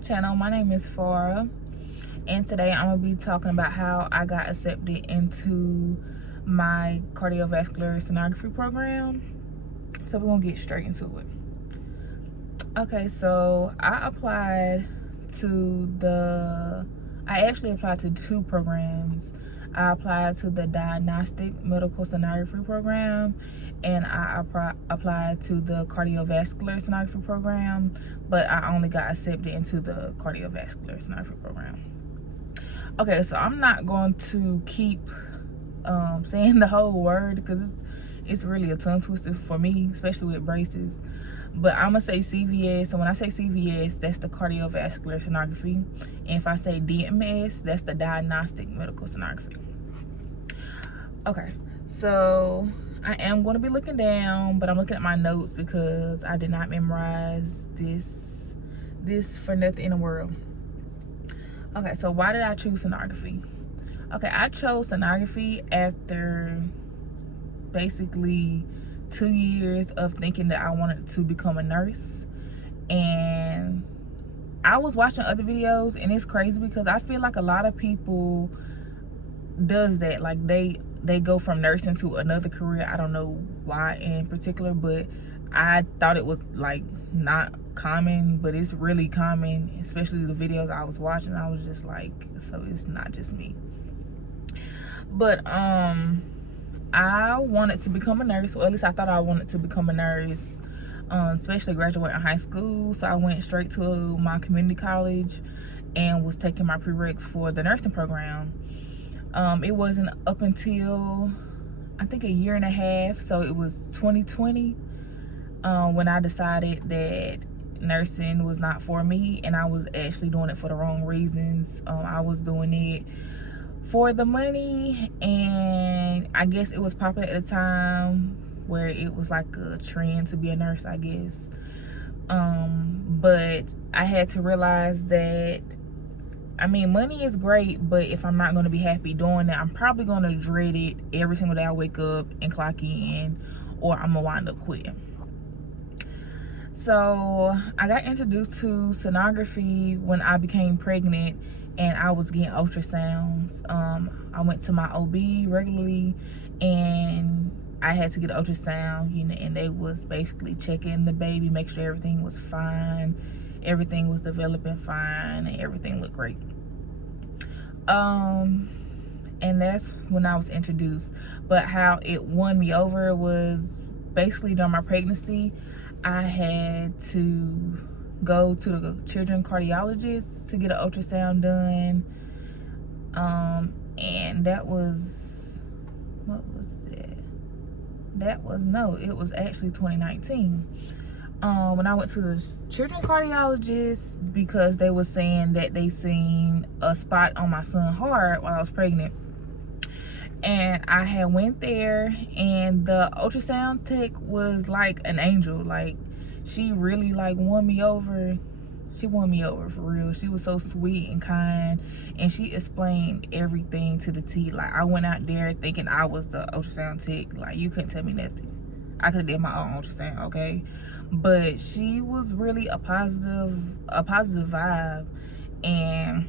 channel. My name is Farah, and today I'm gonna be talking about how I got accepted into my cardiovascular sonography program. So we're gonna get straight into it. Okay, so I actually applied to two programs. I applied to the diagnostic medical sonography program, and I applied to the cardiovascular sonography program, but I only got accepted into the cardiovascular sonography program. Okay, so I'm not going to keep saying the whole word because it's really a tongue twister for me, especially with braces. But I'm gonna say CVS, and when I say CVS, that's the cardiovascular sonography, and if I say DMS, that's the diagnostic medical sonography. Okay, so I am going to be looking down, but I'm looking at my notes because I did not memorize this for nothing in the world. Okay, so why did I choose sonography? Okay, I chose sonography after basically 2 years of thinking that I wanted to become a nurse. And I was watching other videos, and it's crazy because I feel like a lot of people does that. Like they go from nursing to another career. I don't know why in particular, but I thought it was like not common, but it's really common, especially the videos I was watching. I was just like, so it's not just me. But I wanted to become a nurse, or at least I thought I wanted to become a nurse, especially graduating high school. So I went straight to my community college and was taking my prereqs for the nursing program. It wasn't up until I think a year and a half, so it was 2020 when I decided that nursing was not for me, and I was actually doing it for the wrong reasons. I was doing it for the money, and I guess it was popular at the time where it was like a trend to be a nurse, I guess. But I had to realize that, I mean, money is great, but if I'm not going to be happy doing it, I'm probably going to dread it every single day I wake up and clock in, or I'm going to wind up quitting. So I got introduced to sonography when I became pregnant, and I was getting ultrasounds. I went to my OB regularly, and I had to get an ultrasound, you know, and they was basically checking the baby, make sure everything was fine, everything was developing fine, and everything looked great. And that's when I was introduced. But how it won me over was basically during my pregnancy, I had to go to the children cardiologist to get an ultrasound done. And that was, what was that? It was actually 2019. When I went to the children cardiologist, because they were saying that they seen a spot on my son's heart while I was pregnant. And I had went there, and the ultrasound tech was like an angel. Like, she really like won me over. She won me over for real. She was so sweet and kind, and she explained everything to the T. Like, I went out there thinking I was the ultrasound tech. Like, you couldn't tell me nothing. I could have did my own ultrasound, okay? But she was really a positive vibe, and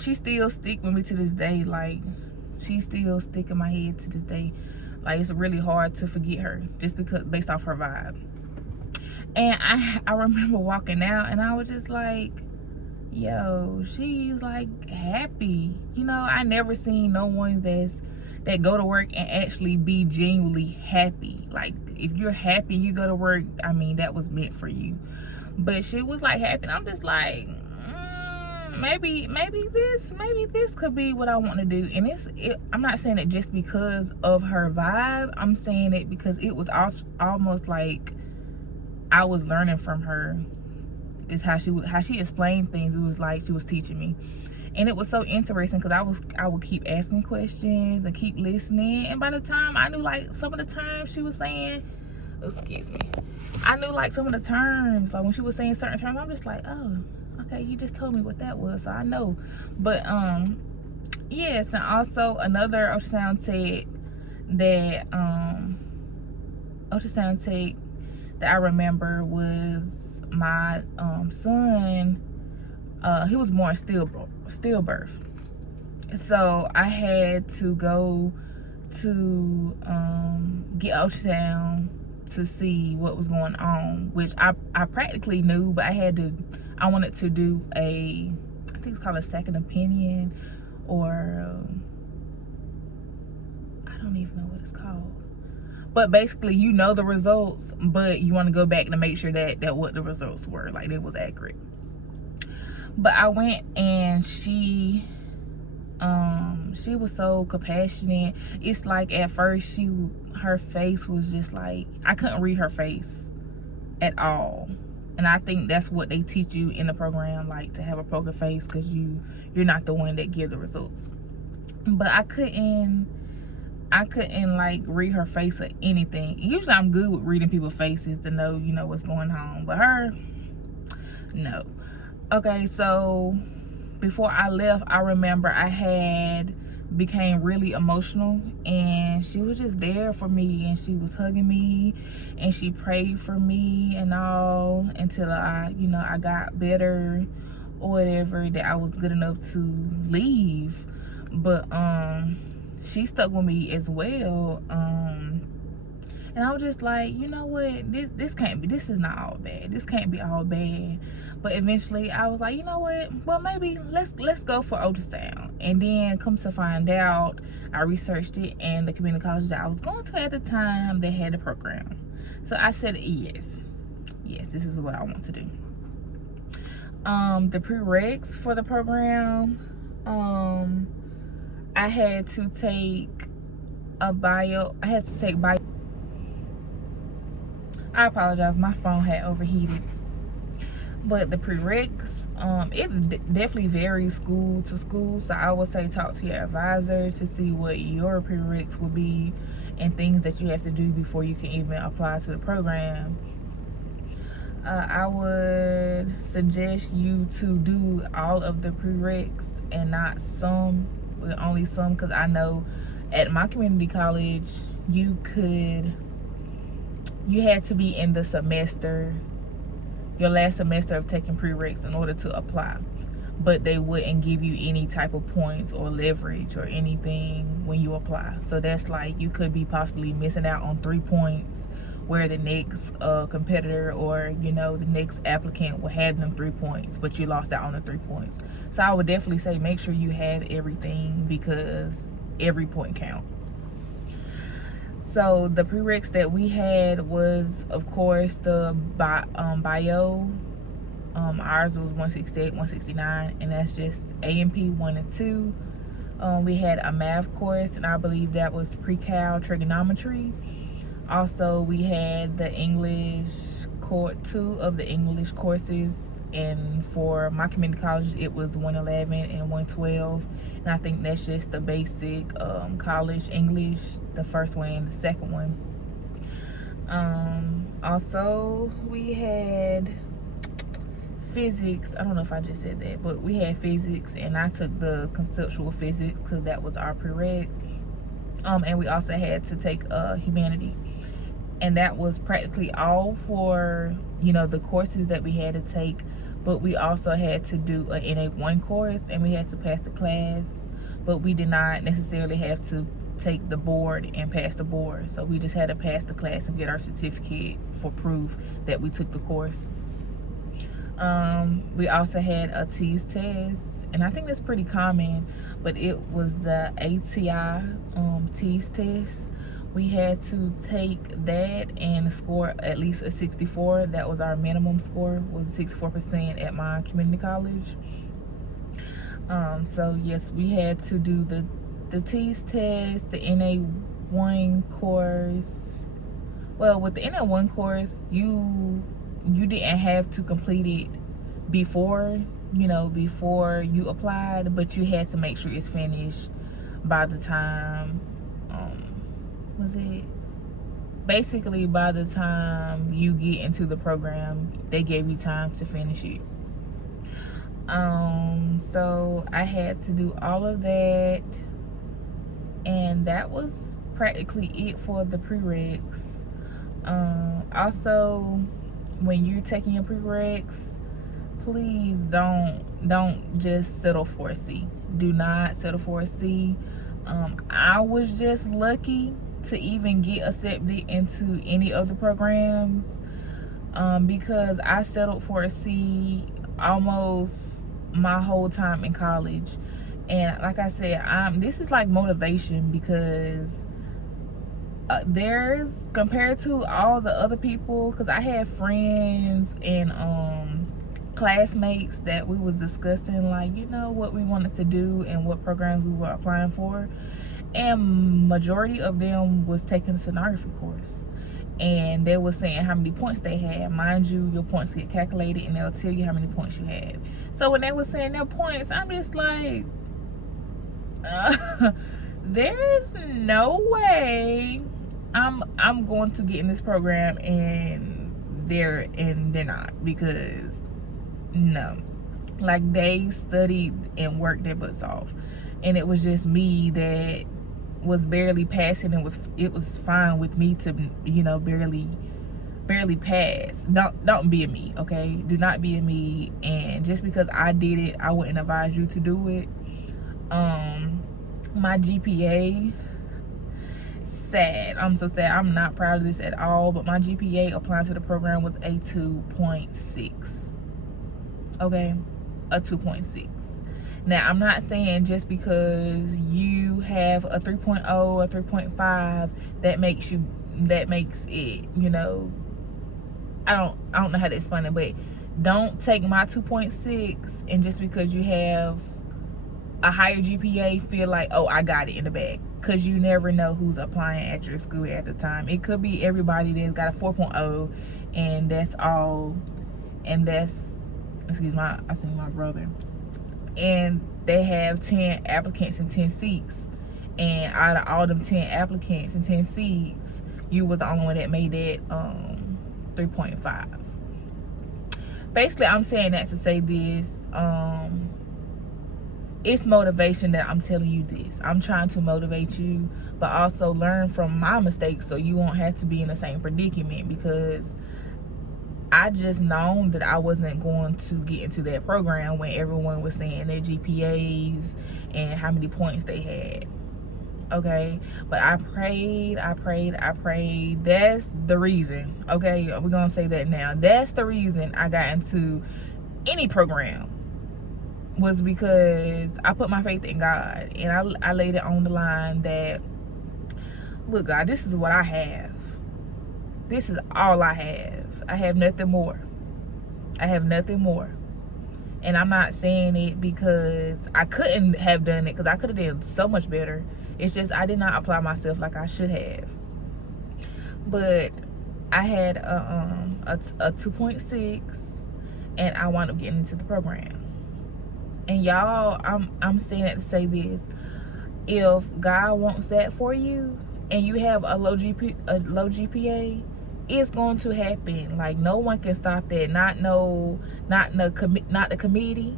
she still stick with me to this day. Like, she still stick in my head to this day. Like, it's really hard to forget her just because, based off her vibe. And I remember walking out, and I was just like, yo, she's like happy. You know, I never seen no one that go to work and actually be genuinely happy. Like, if you're happy and you go to work, I mean, that was meant for you. But she was like happy, and I'm just like, maybe this could be what I want to do. And I'm not saying it just because of her vibe. I'm saying it because it was almost like I was learning from her. It's how she explained things. It was like she was teaching me, and it was so interesting because I would keep asking questions and keep listening. And by the time I knew like some of the terms she was saying, excuse me, I knew like some of the terms. Like when she was saying certain terms, I'm just like, oh, okay, you just told me what that was, so I know. But yes, and also another ultrasound tech that I remember was my son He was born stillbirth. So I had to go to get ultrasound to see what was going on, which I practically knew, but I wanted to do I think it's called a second opinion, or I don't even know what it's called. But basically, you know the results, but you want to go back to make sure that what the results were, like it was accurate. But I went, and she was so compassionate. It's like at first her face was just like, I couldn't read her face at all. And I think that's what they teach you in the program, like to have a poker face, because you're not the one that give the results. But I couldn't like read her face or anything. Usually I'm good with reading people's faces to know, what's going on, but her, no. Okay, so before I left, I remember I became really emotional, and she was just there for me, and she was hugging me, and she prayed for me and all, until I got better or whatever, that I was good enough to leave. But she stuck with me as well. And I was just like, you know what, this is not all bad. This can't be all bad. But eventually I was like, you know what, well, maybe let's go for ultrasound. And then come to find out, I researched it, and the community college that I was going to at the time, they had a program. So I said, yes, this is what I want to do. The prereqs for the program, I had to take bio. I apologize, my phone had overheated. But the prereqs, it definitely varies school to school. So I would say talk to your advisor to see what your prereqs will be, and things that you have to do before you can even apply to the program. I would suggest you to do all of the prereqs and not some, only some, because I know at my community college you had to be in the semester, your last semester of taking prereqs, in order to apply. But they wouldn't give you any type of points or leverage or anything when you apply. So that's like, you could be possibly missing out on 3 points, where the next competitor or the next applicant will have them 3 points, but you lost out on the 3 points. So I would definitely say make sure you have everything, because every point counts. So the prereqs that we had was, of course, the bio. Ours was 168, 169, and that's just A&P 1 and 2. We had a math course, and I believe that was pre-cal trigonometry. Also, we had the English core, 2 of the English courses, and for my community college it was 111 and 112, and I think that's just the basic college English, the first one and the second one. Also, we had physics. I don't know if I just said that, but we had physics, and I took the conceptual physics because that was our prereq. And we also had to take humanity, and that was practically all for the courses that we had to take. But we also had to do an NA1 course, and we had to pass the class, but we did not necessarily have to take the board and pass the board. So we just had to pass the class and get our certificate for proof that we took the course. We also had a TEAS test, and I think that's pretty common, but it was the ATI TEAS test. We had to take that and score at least a 64. That was our minimum score, was 64% at my community college. So yes, we had to do the TEAS test, the NA1 course. Well, with the NA1 course, you didn't have to complete it before you applied, but you had to make sure it's finished by the time basically by the time you get into the program, they gave you time to finish it. So I had to do all of that, and that was practically it for the prereqs. Also, when you're taking your prereqs, please don't don't just settle for a C. Do not settle for a C. I was just lucky to even get accepted into any of the programs, because I settled for a C almost my whole time in college. And like I said, this is like motivation, because there's, compared to all the other people, because I had friends and classmates that we was discussing, like, what we wanted to do and what programs we were applying for, and majority of them was taking the sonography course, and they was saying how many points they had. Mind you, your points get calculated and they'll tell you how many points you have. So when they was saying their points, I'm just like, there's no way I'm going to get in this program and they're not, because no, like, they studied and worked their butts off, and it was just me that was barely passing. It was fine with me to barely pass. Don't be a me, okay? Do not be a me. And just because I did it, I wouldn't advise you to do it. My GPA, sad. I'm so sad. I'm not proud of this at all, but my GPA applying to the program was a 2.6. Okay, a 2.6. Now, I'm not saying just because you have a 3.0 or 3.5 that makes it, I don't know how to explain it, but don't take my 2.6 and just because you have a higher GPA feel like, oh, I got it in the bag, because you never know who's applying at your school at the time. It could be everybody that's got a 4.0 and that's all, and that's, excuse me, I see my brother, and they have 10 applicants and 10 seats, and out of all them 10 applicants and 10 seats, you was the only one that made that 3.5. Basically, I'm saying that to say this, it's motivation that I'm telling you this. I'm trying to motivate you, but also learn from my mistakes so you won't have to be in the same predicament, because I just known that I wasn't going to get into that program when everyone was saying their GPAs and how many points they had. Okay, but I prayed. That's the reason. Okay, we're gonna say that now. That's the reason I got into any program, was because I put my faith in God, and I laid it on the line that, look, God, this is what I have. This is all I have. I have nothing more. I have nothing more. And I'm not saying it because I couldn't have done it, because I could have done so much better. It's just I did not apply myself like I should have. But I had a 2.6, and I wound up getting into the program. And y'all, I'm saying that to say this: if God wants that for you, and you have a low GPA, it's going to happen. Like, no one can stop that. Not the committee,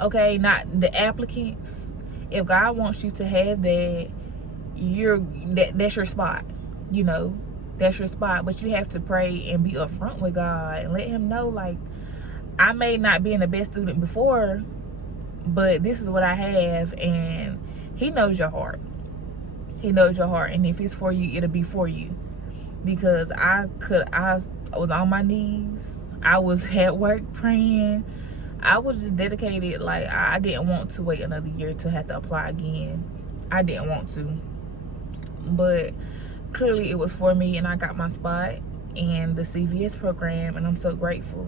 okay, not the applicants. If God wants you to have that, that's your spot. That's your spot. But you have to pray and be upfront with God and let Him know, like, I may not be the best student before, but this is what I have, and He knows your heart. He knows your heart, and if it's for you, it'll be for you. Because I was on my knees. I was at work praying. I was just dedicated. Like, I didn't want to wait another year to have to apply again. I didn't want to. But clearly it was for me, and I got my spot in the CVS program, and I'm so grateful.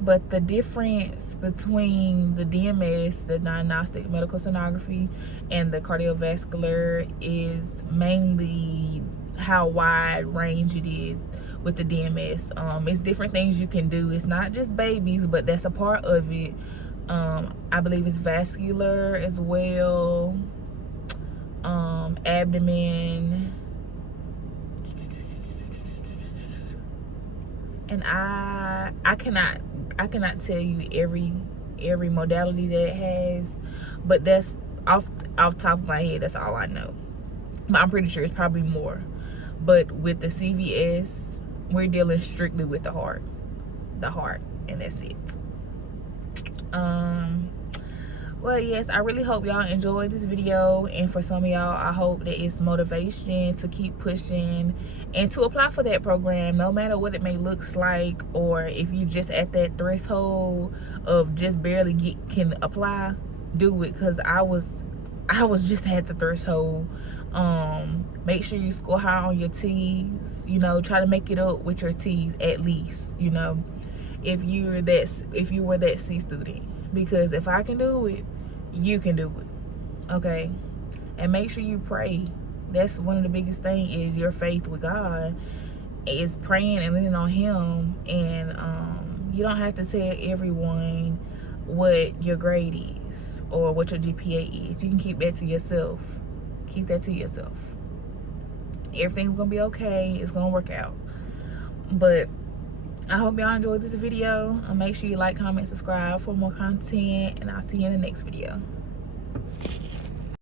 But the difference between the DMS, the diagnostic medical sonography, and the cardiovascular is mainly how wide range it is with the DMS. It's different things you can do. It's not just babies, but that's a part of it. I believe it's vascular as well, abdomen, and I cannot tell you every modality that it has, but that's off top of my head. That's all I know. But I'm pretty sure it's probably more. But with the CVS, we're dealing strictly with the heart, and that's it. Well, yes, I really hope y'all enjoyed this video, and for some of y'all, I hope that it's motivation to keep pushing and to apply for that program, no matter what it may look like, or if you just at that threshold of just barely can apply, do it. Because I was just at the threshold. Make sure you score high on your T's, you know, try to make it up with your T's at least, you know, if you were that C student. Because if I can do it, you can do it. Okay? And make sure you pray. That's one of the biggest things, is your faith with God, is praying and leaning on him. And you don't have to tell everyone what your grade is or what your GPA is. You can keep that to yourself. Keep that to yourself. Everything's gonna be okay. It's gonna work out. But I hope y'all enjoyed this video. Make sure you like, comment, subscribe for more content, and I'll see you in the next video.